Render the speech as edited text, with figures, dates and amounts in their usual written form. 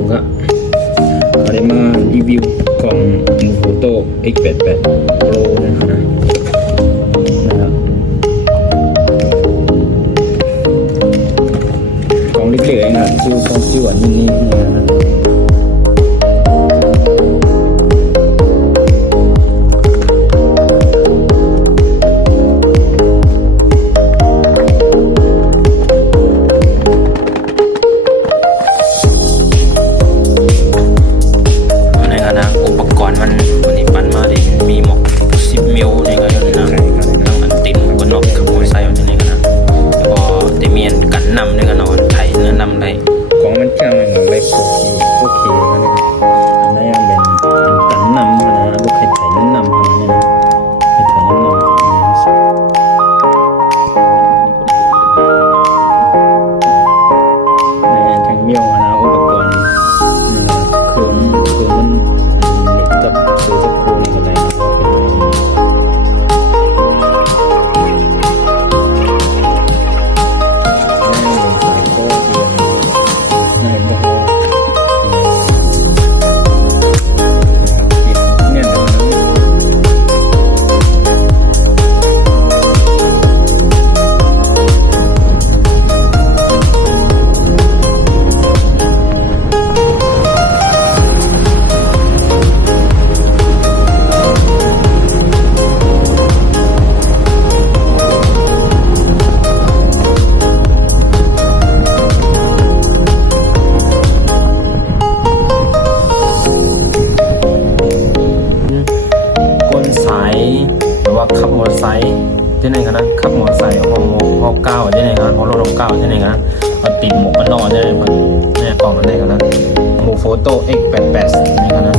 สุขะเราได้มารีวิวกล่องมูโฟโต้ X88 Pro นะครับกล่องเล็กๆเองนะชื่อกล่องชื่อว่ามินินะอุปกรณ์มันวันนี้ปั้นมาดิมีหมอก10 มิลนี่ก็ยังนะทั้งอันติดก็นอกขโมยใส่เอาที่นี่กันนะแล้วก็เตมียนกันนำนี่ก็นอนไถเนื้อนำได้ของมันเครื่องมันก็ไว้โอเคนะอันนั้นยังเป็นกันนำนะลูกไข่ไถเนื้อนำนะเนี่ยไข่ไถเนื้อนำในทางมิลนะอุปกรณ์คือมันกับซื้อสักครู่นี่ก็ได้นะเป็นสายโค้ดเดียวในบ่อติดเนี่ยนะหรือว่าขับมอเตอร์ไซค์ที่ไหนกันนะขับมอเตอร์ไซค์ห้องเก้าที่ไหนกันห้องรถห้องเก้าที่ไหนกันมาติดหมวกกันน็อกที่ไหนมันเนี่ยกล่องนั้นไหนกันนะมูโฟโต้ X88 นี่กันนะ